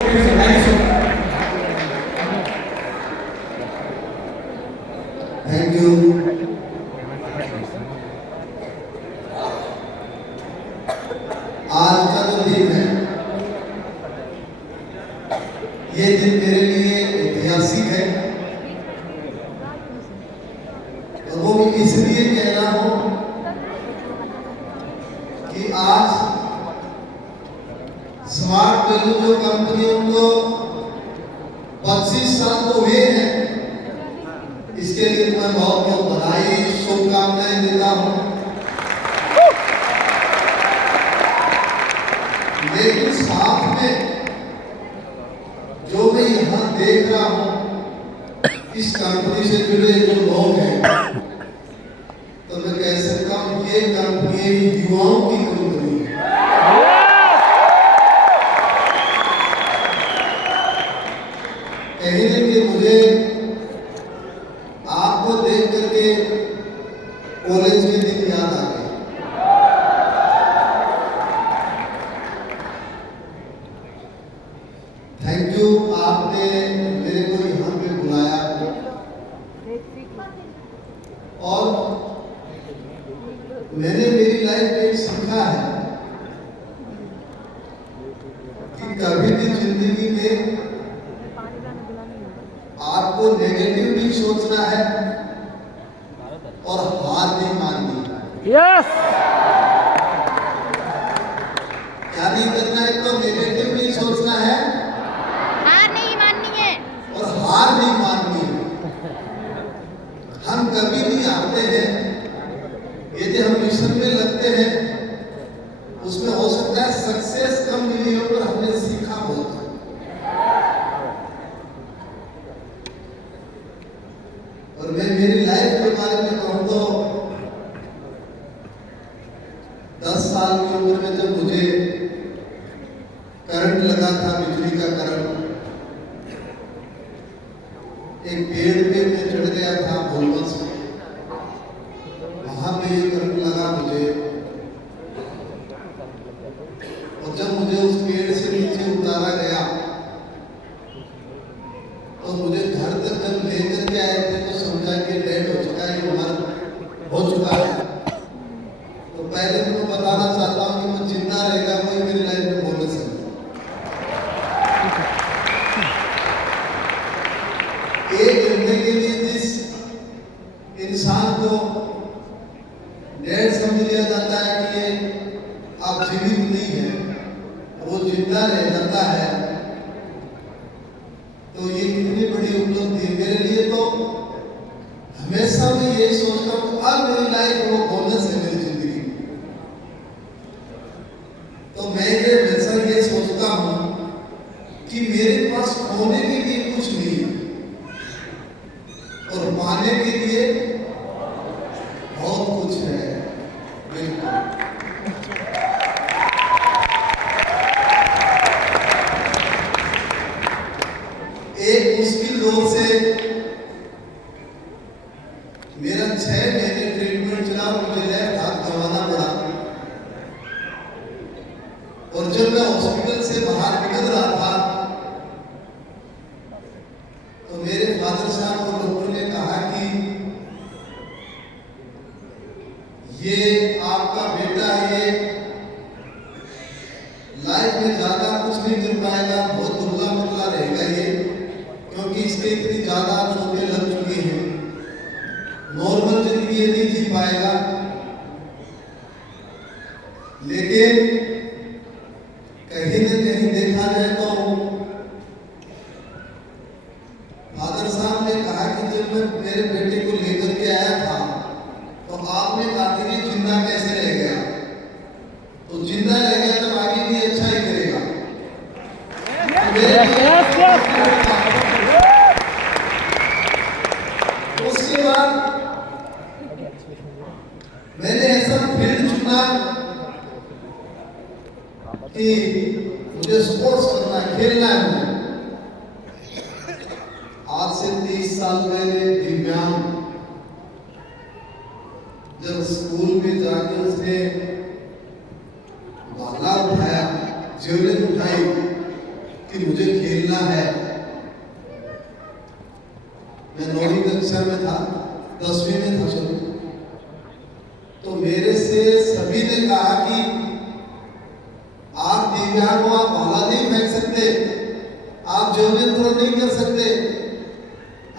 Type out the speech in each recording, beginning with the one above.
Thank you. आज का जो दिन है, ये दिन मेरे लिए ऐतिहासिक है और वो मैं इसलिए कह रहा हूं कि आज स्मार्ट वैल्यू जो कंपनियों को 25 साल तो हुए हैं, इसके लिए मैं बहुत बहुत बधाई शुभकामनाएं देता हूं। लेकिन साथ में जो मैं यहाँ देख रहा हूं, इस कंपनी से जुड़े जो लोग हैं, तो मैं कह सकता हूं ये कंपनी युवाओं की कंपनी है। कहीं ना कहीं मुझे आपको देख करके कॉलेज के दिन याद आ गए। थैंक यू, आपने मेरे को यहाँ पे बुलाया और मैंने मेरी लाइफ में सीखा है कि कभी भी जिंदगी में आपको नेगेटिव नहीं सोचना है और हार नहीं माननी है। यस। क्या नहीं करना है? तो नेगेटिव नहीं सोचना है, हार नहीं माननी है और हार नहीं माननी है। हम कभी नहीं हारते हैं। ये जो हम मिशन में लगते हैं, उसमें हो सकता है सक्सेस कम मिली हो, पर हमने सीखा बहुत है। और मैं मेरी लाइफ के बारे में कहूँ तो 10 साल की उम्र में जब मुझे करंट लगा था, बिजली का करंट, एक पेड़ पे मैं चढ़ गया था बोलबस में, वहां पे ये करंट लगा मुझे। और जब मुझे उस पेड़ से नीचे उतारा गया तो मुझे घर तक जब लेकर के आए थे तो समझा कि डेड हो चुका है, ये मर हो चुका है। तो पहले तो मैं बताना चाहता हूँ कि मैं जिंदा रहेगा कोई मेरी लाइफ में बोनस है। एक घंटे के लिए जिस इंसान को डेड समझ लिया जाता है कि ये अब जीवित नहीं है, वो जिंदा रह जाता है, तो ये कितनी बड़ी उपलब्धि है मेरे लिए। तो हमेशा मैं ये सोचता हूँ अब मेरी लाइफ वो बोनस है मेरी जिंदगी में। तो मैं ये हमेशा ये सोचता हूँ कि मेरे पास खोने के लिए कुछ नहीं है और पाने के लिए बहुत कुछ है। बिल्कुल। एक मुश्किल दौर से मेरा 6 महीने ट्रीटमेंट चला, मुझे लेफ्ट हाथ गंवाना पड़ा। और जब मैं हॉस्पिटल से बाहर निकल रहा था तो मेरे फादर साहब को डॉक्टर ने कहा कि ये आपका बेटा, ये लाइफ में ज्यादा कुछ नहीं कर पाएगा, बहुत दुबला पतला रहेगा ये, क्योंकि इसके इतनी ज्यादा चोटें लग चुकी हैं, नॉर्मल जिंदगी ये नहीं जी पाएगा। लेकिन कहीं न कहीं देखा जाए तो फादर साहब ने कहा कि जब मैं मेरे बेटे को लेकर के आया था तो आपने कहा था कि जिंदा कैसे रह गया, तो जिंदा रह गया तो आगे भी अच्छा ही करेगा। उसके बाद मैंने ऐसा फील्ड चुना कि मुझे स्पोर्ट्स करना है, खेलना है। आज से 30 साल पहले दिव्यांग जब स्कूल में जाके उसने भाला उठाया, जेवलिन उठाई कि कि मुझे खेलना है। मैं 9वीं कक्षा में था, 10वीं में था सॉरी, तो मेरे से सभी ने कहा कि आप दिव्यांग हो, आप भाला नहीं फेंक सकते, आप जेवलिन थ्रो नहीं कर सकते,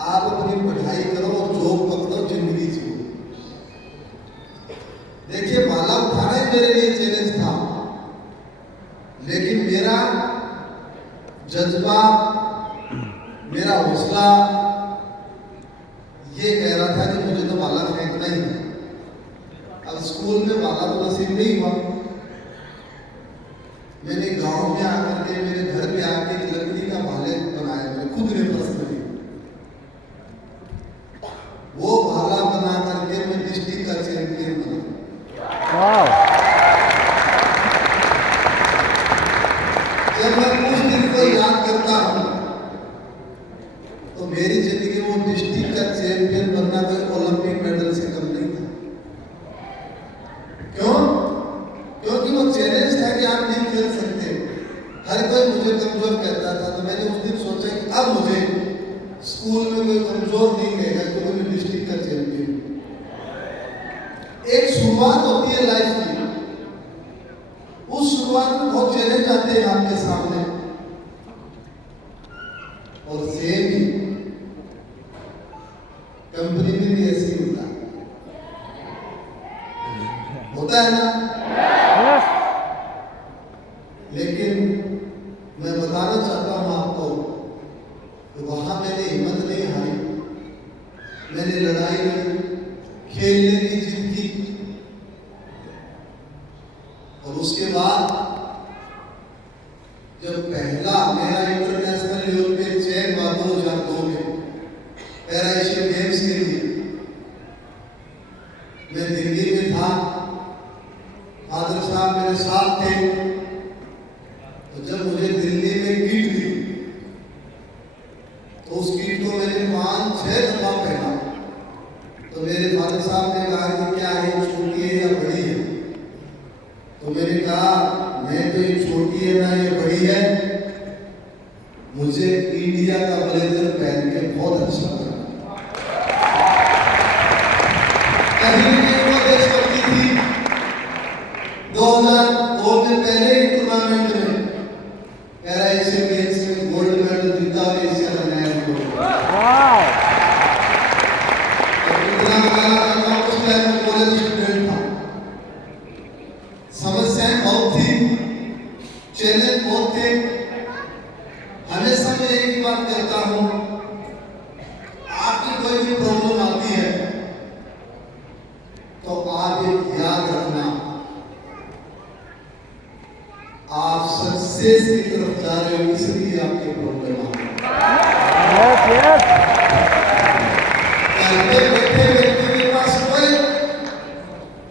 आप अपनी पढ़ाई करो और जॉब पकड़ो, जिंदगी जियो। देखिए, भाला उठाना ही मेरे लिए चैलेंज था, लेकिन मेरा जज्बा, मेरा हौसला ये कह रहा था कि मुझे तो भाला फेंकना ही है। अब स्कूल में भाला तो नसीब नहीं हुआ। मैंने गांव में आकर के, मेरे घर पे आके एक लकड़ी का भाले बनाया, मैंने खुद ने पर्सनली वो भाला बना करके मैं डिस्ट्रिक्ट का चैंपियन बना। जब मैं उस दिन को याद करता हूं तो मेरी जिंदगी में डिस्ट्रिक्ट का चैंपियन बनना कोई ओलंपिक मेडल से कम नहीं था। क्यों? क्योंकि वो चैलेंज था कि आप नहीं खेल सकते। हर कोई मुझे कमजोर कहता था, तो मैंने उस दिन सोचा कि अब मुझे स्कूल में कोई कमजोर नहीं कहेगा क्योंकि मैं डिस्ट्रिक्ट का चैंपियन। एक शुरुआत होती है लाइफ की, उस शुरुआत में बहुत चैलेंज आते हैं आपके सामने, और सेम ही कंपनी में भी ऐसे ही होता है ना। लेकिन मैं बताना चाहता हूं आपको कि वहां मैंने हिम्मत नहीं हारी, मैंने लड़ाई लड़ी, खेलने की जिद की, और उसके बाद जब पहला मेरा इंटरनेशनल लेवल पे चयन हुआ 2002 में पैरा एशियन गेम्स के लिए, मैं दिल्ली में था, फादर साहब मेरे साथ थे। तो जब मुझे दिल्ली में किट दी तो उस किट को मैंने 5-6 दफा पहना। तो मेरे फादर साहब ने कहा कि क्या है, छोटी है या बड़ी है? तो मैंने कहा मैं तो ये छोटी है ना ये बड़ी है, मुझे इंडिया का ब्लेजर पहन के बहुत अच्छा लगा। कहीं वो देशभक्ति थी। 2002 में पहले ही टूर्नामेंट में पैरा एशियन गेम्स में गोल्ड मेडल जीता और एशिया का नया रिकॉर्ड। उस टाइम में कॉलेज स्टूडेंट था, समस्याएं बहुत थी, चैलेंज बहुत थे। हमेशा मैं एक ही बात कहता हूं, आपकी कोई भी प्रॉब्लम आती है तो आप एक याद रखना, आप सक्सेस की तरफ जा रहे हो, इसलिए आपकी प्रॉब्लम आ रही है। बैठे व्यक्ति के पास कोई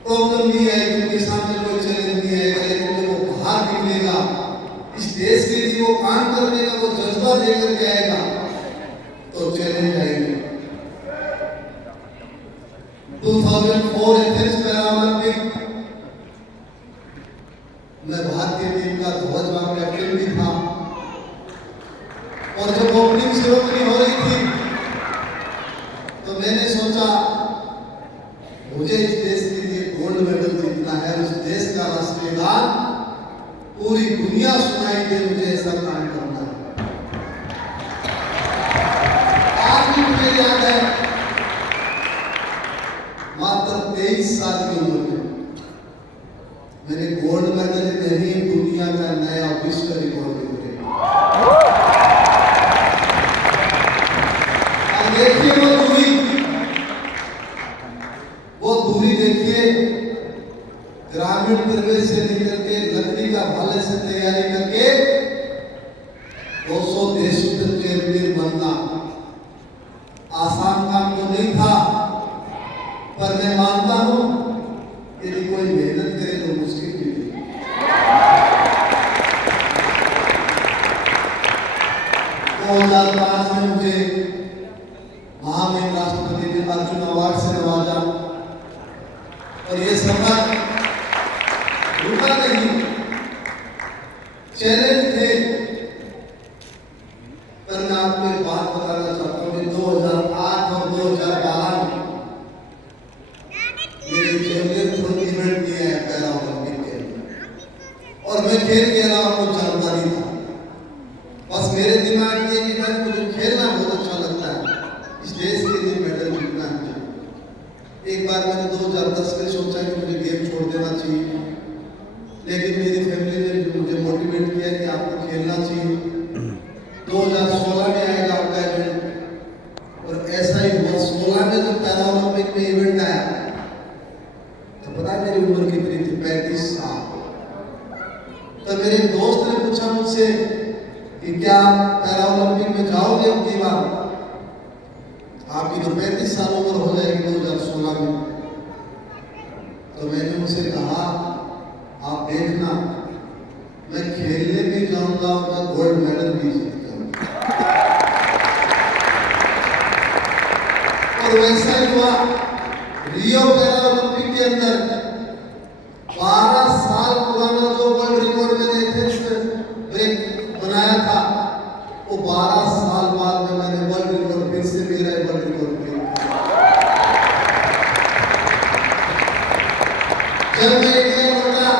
प्रॉब्लम नहीं है, क्योंकि सामने कोई चैलेंज नहीं है, लेकिन जब वो बाहर निकलेगा, इस देश के लिए वो काम करने का वो जज्बा लेकर के आएगा तो चैलेंज आएंगे। 2004 एथेंस पैरा ओलंपिक मैं भारतीय टीम का ध्वजवाहक कैप्टन भी था, और जब ओपनिंग सेरेमनी हो रही थी तो मैंने सोचा मुझे इस देश के लिए गोल्ड मेडल जीतना है, उस देश का राष्ट्रीय गान पूरी दुनिया सुनाई दे, मुझे ऐसा काम करना है। आज भी मुझे याद है, मात्र 23 साल की उम्र में मैंने गोल्ड मेडल नहीं, दुनिया का नया विश्व रिकॉर्ड दिया। अब देखिए वो दूरी देखिए, ग्रामीण परिवेश से निकल के लकड़ी का भाले से तैयारी करके 200 देश चैंपियन बनना आसान काम तो नहीं था, पर मैं मानता हूं यदि कोई मेहनत करे तो मुश्किल भी नहीं। 2005 में मुझे महामहिम राष्ट्रपति ने अर्जुन अवार्ड से नवाजा, और ये सफर रुका नहीं, चैलेंज थे पर मैं आपको एक बात बताना चाहता हूँ कि 2008 और 2012 में मेरे जेवलिन थ्रो इवेंट किया है पैरा ओलंपिक के लिए, और मैं खेल के अलावा कुछ जानता नहीं था। बस मेरे दिमाग में कि भाई मुझे खेलना बहुत अच्छा लगता है, इस देश के लिए मेडल जीतना है। एक बार मैंने 2010 में सोचा कि मुझे गेम छोड़ देना चाहिए, लेकिन मेरी फैमिली ने मुझे मोटिवेट किया कि आपको खेलना चाहिए। 2016 में आएगा आपका इवेंट, और ऐसा ही हुआ। 16 में जब पैरा ओलंपिक में इवेंट आया तो पता है मेरी उम्र कितनी थी? 35 साल। तो मेरे दोस्त ने पूछा मुझसे कि क्या पैरा ओलंपिक में जाओगे अब की बार? आपकी तो 35 साल उम्र हो जाएगी 2016 में। तो मैंने उनसे कहा आप देखना, मैं खेलने भी जाऊंगा और मैं गोल्ड मेडल भी जीत के आऊंगा। और वैसा ही हुआ। रियो पैरा ओलंपिक के अंदर 12 साल पुराना जो वर्ल्ड रिकॉर्ड मैंने एथलेटिक्स ब्रेक बनाया था, वो 12 साल बाद में मैंने वर्ल्ड रिकॉर्ड फिर से मेरा वर्ल्ड रिकॉर्ड ब्रेक किया। जब मैं इंडिया लौटा,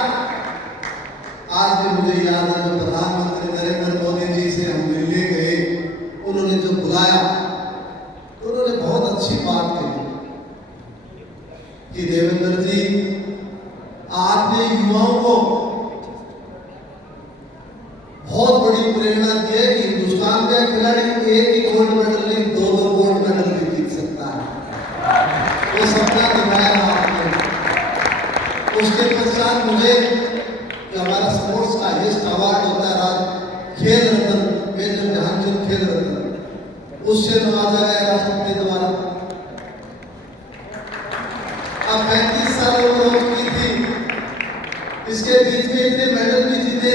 आज भी मुझे याद है जब प्रधानमंत्री नरेंद्र मोदी जी से हम मिलने गए, उन्होंने जो बुलाया तो उन्होंने बहुत अच्छी बात कही कि देवेंद्र जी, आपने युवाओं को बहुत बड़ी प्रेरणा दी है कि हिंदुस्तान का खिलाड़ी एक ही गोल्ड मेडल नहीं, 2-2 गोल्ड मेडल भी जीत सकता है। वो सपना दिखाया आपने। उसके पश्चात मुझे जो हमारा स्पोर्ट्स का हाईएस्ट अवार्ड होता है खेल रत्न, मेजर ध्यानचंद खेल रत्न, उससे नवाजा गया राष्ट्रपति द्वारा। अब 35 साल उम्र हो चुकी थी, इसके बीच में इतने मेडल भी जीते।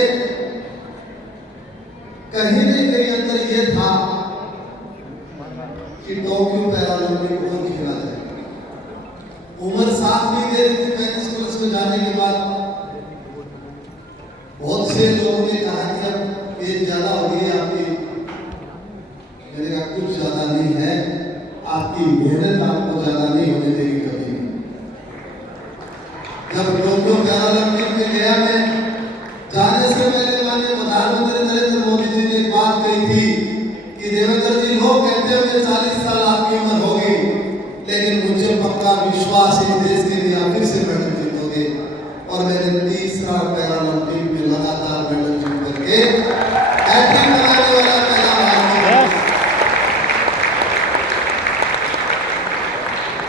कहीं नहीं कहीं अंदर ये था कि टोक्यो पैरा ओलंपिक को खेला जाए। उम्र साथ नहीं दे रही थी 35 वर्ष में जाने के बाद। बहुत से लोगों ने कहा कि अब एज ज्यादा हो गई है आपकी। मैंने कहा कुछ ज्यादा नहीं है, आपकी मेहनत आपको ज्यादा नहीं होने देगी कभी। जब टोक्यो पैरा ओलंपिक में गया, मैं जाने से पहले माननीय प्रधानमंत्री नरेंद्र मोदी जी ने एक बात कही थी कि देवेंद्र जी, लोग कहते होंगे 40 साल आपकी उम्र होगी, लेकिन मुझे पक्का विश्वास है देश के लिए आप फिर से मेडल जीतोगे। और मैंने तीसरा पैरा ओलंपिक में लगातार मेडल जीत करके हैट्रिक बनाने वाला पहला भारतीय।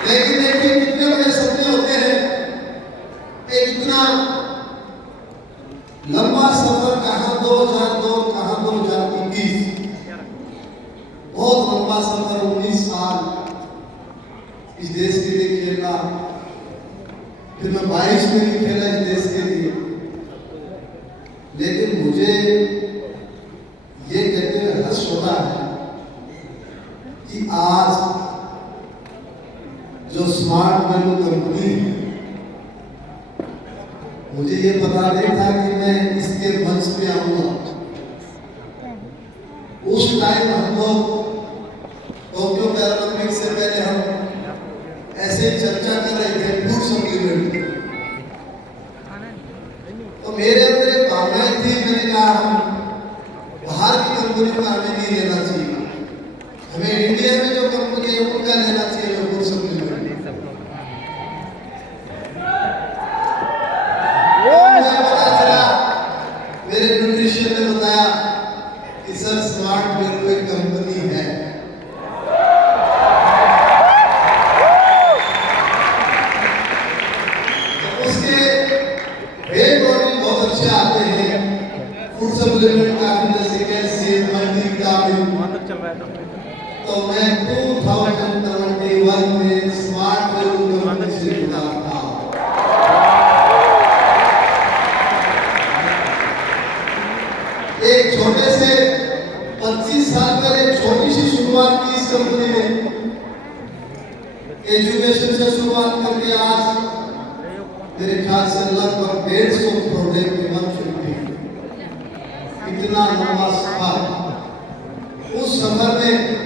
लेकिन देखिए कितने बड़े सपने होते हैं। एक इतना लंबा सफर, कहां 2002, कहां 2021, बहुत लंबा सफर। 19 साल इस देश के लिए खेला, फिर मैं 22 में भी खेला इस देश के लिए। लेकिन मुझे ये कहते हुए हर्ष हो रहा है कि आज जो स्मार्ट वैल्यू कंपनी है, मुझे ये पता नहीं था कि मैं इसके मंच पे आऊंगा। उस टाइम हम लोग टोक्यो पैरा ओलंपिक से पहले हम ऐसे चर्चा कर रहे थे फूड सप्लीमेंट। तो मेरे अंदर एक भावनाएं थी, मैंने कहा हम बाहर की कंपनी का हमें नहीं लेना चाहिए, हमें इंडिया में जो कंपनी है उनका लेना चाहिए फूड सप्लीमेंट। पता चला मेरे न्यूट्रिशन ने बताया कि सर स्मार्ट वैल्यू एक कंपनी है। आते हैं फूड सप्लीमेंट काफी, जैसे कैल्शियम, मल्टीविटामिन। तो मैं 2021 में स्मार्ट वैल्यू कंपनी से जुड़ा था। एक छोटे से 25 साल पहले छोटी सी शुरुआत की इस कंपनी ने, एजुकेशन से शुरुआत करके आज मेरे ख्याल से लगभग 150 प्रोडक्ट के 150, इतना लंबा सफर। उस सफर में